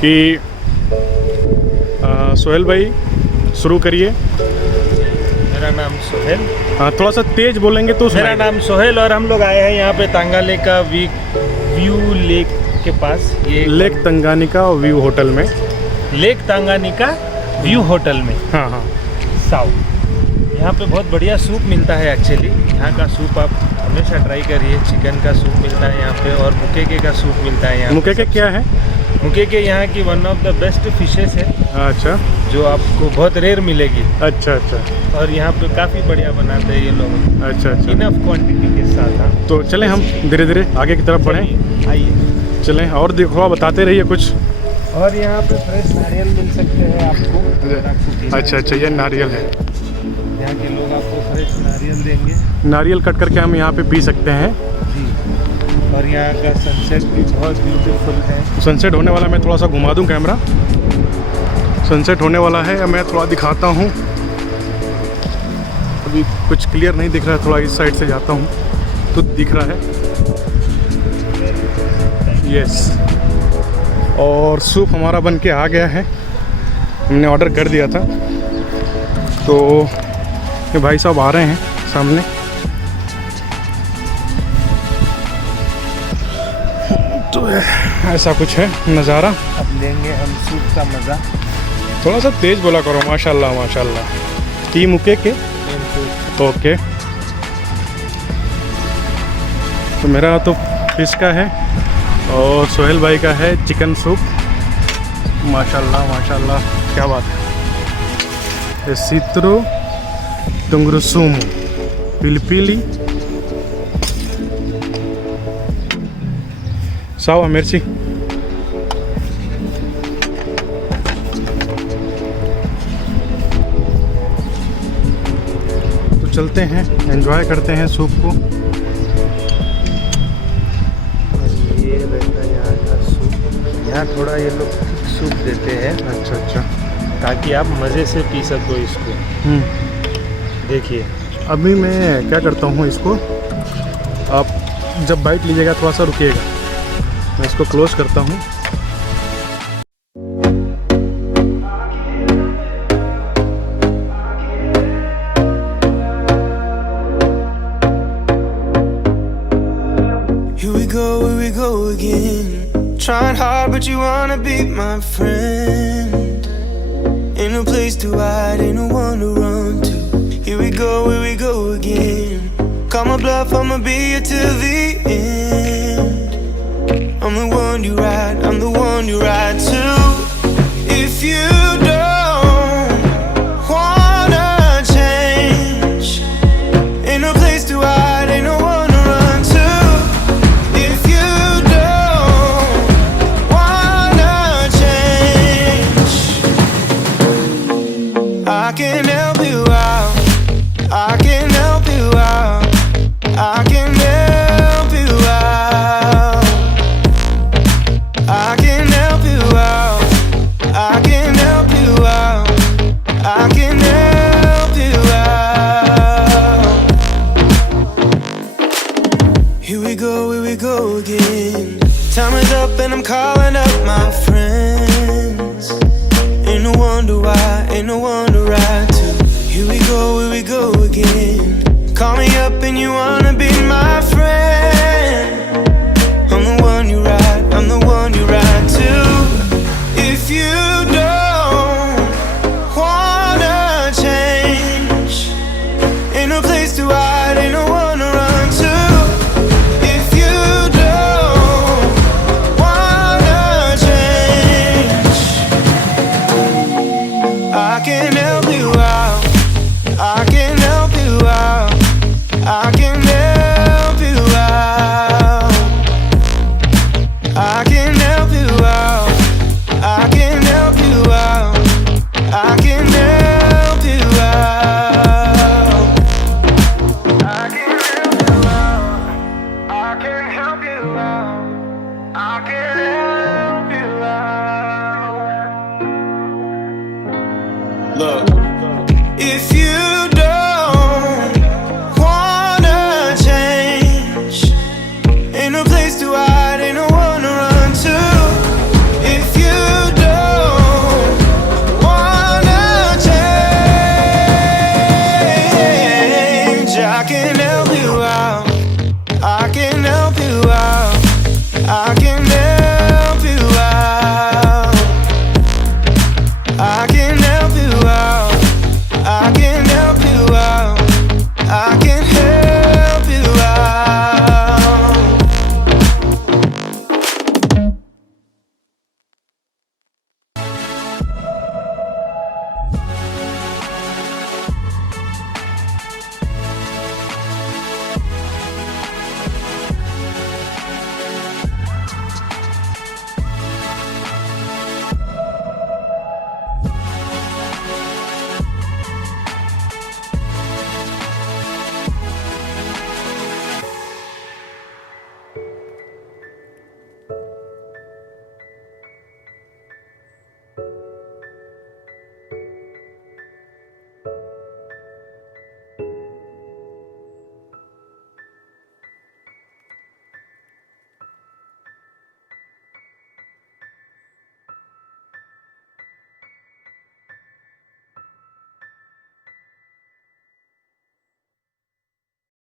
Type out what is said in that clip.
कि सोहेल भाई शुरू करिए। मेरा नाम सोहेल। हाँ, थोड़ा सा तेज बोलेंगे तो मेरा नाम सोहेल और हम लोग आए हैं यहाँ पे तंगानिका व्यू लेक के पास। ये लेक तंगानिका व्यू होटल में। लेक तंगानिका व्यू होटल में। हाँ हाँ। साउथ। यहाँ पे बहुत बढ़िया सूप मिलता है एक्चुअली। यहाँ का सूप आप हमेशा ट्राई करिए। चिकन का सूप मिलता है यहाँ पे और मुकेके का सूप मिलता है यहाँ। मुकेके क्या है? मुकेके यहाँ की one of the best fishes है। अच्छा। जो आपको बहुत रेयर मिलेगी। अच्छा अच्छा। और यहाँ पे काफ़ी बढ़िया बनाते हैं ये लोग। अच्छा अच्छा। इनफ क्वांटिटी के साथ। हाँ, तो चलें हम धीरे धीरे आगे की तरफ बढ़ें। आइए चलें और देखो, आप बताते रहिए कुछ। और यहाँ पे फ्रेश नारियल मिल सकते हैं आपको। अच्छा अच्छा, ये नारियल है। यहाँ के लोग आपको फ्रेश नारियल देंगे। नारियल कट करके हम यहाँ पे पी सकते हैं जी। और यहाँ का सनसेट भी बहुत ब्यूटीफुल है। सनसेट होने वाला, मैं थोड़ा सा घुमा दूँ कैमरा। सनसेट होने वाला है, मैं थोड़ा दिखाता हूँ। अभी कुछ क्लियर नहीं दिख रहा है, थोड़ा इस साइड से जाता हूँ तो दिख रहा है। यस। और सूप हमारा बन के आ गया है, हमने ऑर्डर कर दिया था। तो ये भाई साहब आ रहे हैं सामने। तो ऐसा कुछ है नज़ारा। अब लेंगे हम सूप का मज़ा। थोड़ा सा तेज बोला करो। माशाल्लाह माशाल्लाह। टी मुके के तो ओके। तो मेरा तो फिश का है और सोहेल भाई का है चिकन सूप। माशाल्लाह माशाल्लाह, क्या बात है। सित्रो तुंगरुसुमु पिलिपिली सावा मिर्ची। तो चलते हैं, एंजॉय करते हैं सूप को। ये रहता है यहाँ का सूप। यहाँ थोड़ा ये लोग सूप देते हैं। अच्छा अच्छा। ताकि आप मज़े से पी सको इसको। देखिए अभी मैं क्या करता हूँ, इसको आप जब बाइट लीजिएगा थोड़ा सा रुकिएगा, मैं इसको क्लोज करता हूँ। Here we go again. Trying hard, but you wanna be my friend. Ain't no place to hide, ain't no one to run to. Here we go again. Call my bluff, I'ma be here till the end. I'm the one you ride, I'm the one you ride to. If you don't wanna change, ain't no place to hide, ain't no one to run to. If you don't wanna change, I can help you out. I can help you out. I can help you out. I can help you out. I can help you out. I can help you out. Here we go again. Time is up and I'm calling up my friends. Ain't no wonder why, ain't no one to ride to. Here we go again. Call me up and you wanna be my friend. I'm the one you ride, I'm the one you ride to. If you